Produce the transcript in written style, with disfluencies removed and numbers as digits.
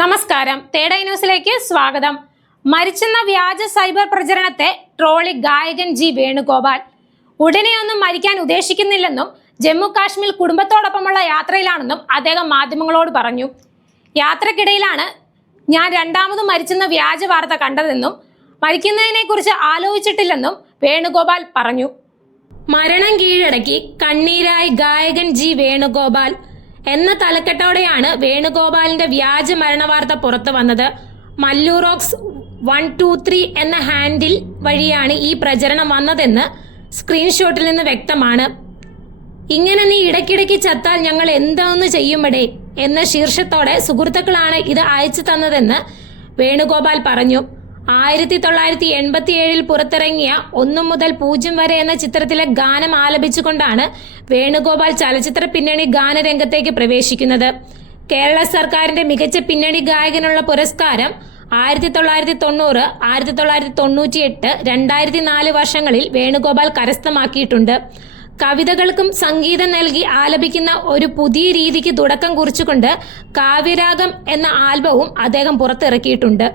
നമസ്കാരം, തേടൈ ന്യൂസിലേക്ക് സ്വാഗതം. മരിച്ചെന്ന വ്യാജ സൈബർ പ്രചരണത്തെ ട്രോളി ഗായകൻ ജി വേണുഗോപാൽ. ഉടനെയൊന്നും മരിക്കാൻ ഉദ്ദേശിക്കുന്നില്ലെന്നും ജമ്മു കാശ്മീർ കുടുംബത്തോടൊപ്പമുള്ള യാത്രയിലാണെന്നും അദ്ദേഹം മാധ്യമങ്ങളോട് പറഞ്ഞു. യാത്രക്കിടയിലാണ് ഞാൻ രണ്ടാമതും മരിച്ചെന്ന വ്യാജ വാർത്ത കണ്ടതെന്നും മരിക്കുന്നതിനെ കുറിച്ച് ആലോചിച്ചിട്ടില്ലെന്നും വേണുഗോപാൽ പറഞ്ഞു. മരണം കീഴടക്കി കണ്ണീരായി ഗായകൻ ജി വേണുഗോപാൽ എന്ന തലക്കെട്ടോടെയാണ് വേണുഗോപാലിന്റെ വ്യാജ മരണവാർത്ത പുറത്തു വന്നത്. മല്ലൂറോക്സ് 123 എന്ന ഹാൻഡിൽ വഴിയാണ് ഈ പ്രചരണം വന്നതെന്ന് സ്ക്രീൻഷോട്ടിൽ നിന്ന് വ്യക്തമാണ്. ഇങ്ങനെ നീ ഇടയ്ക്കിടയ്ക്ക് ചത്താൽ ഞങ്ങൾ എന്താന്ന് ചെയ്യുമടേ എന്ന ശീർഷത്തോടെ സുഹൃത്തുക്കളാണ് ഇത് അയച്ചു തന്നതെന്ന് വേണുഗോപാൽ പറഞ്ഞു. 1987 പുറത്തിറങ്ങിയ 1 മുതൽ 0 വരെ എന്ന ചിത്രത്തിലെ ഗാനം ആലപിച്ചുകൊണ്ടാണ് വേണുഗോപാൽ ചലച്ചിത്ര പിന്നണി ഗാനരംഗത്തേക്ക് പ്രവേശിക്കുന്നത്. കേരള സർക്കാരിന്റെ മികച്ച പിന്നണി ഗായകനുള്ള പുരസ്കാരം 1990, 1998, 2004 വർഷങ്ങളിൽ വേണുഗോപാൽ കരസ്ഥമാക്കിയിട്ടുണ്ട്. കവിതകൾക്കും സംഗീതം നൽകി ആലപിക്കുന്ന ഒരു പുതിയ രീതിക്ക് തുടക്കം കുറിച്ചുകൊണ്ട് കാവ്യരാഗം എന്ന ആൽബവും അദ്ദേഹം പുറത്തിറക്കിയിട്ടുണ്ട്.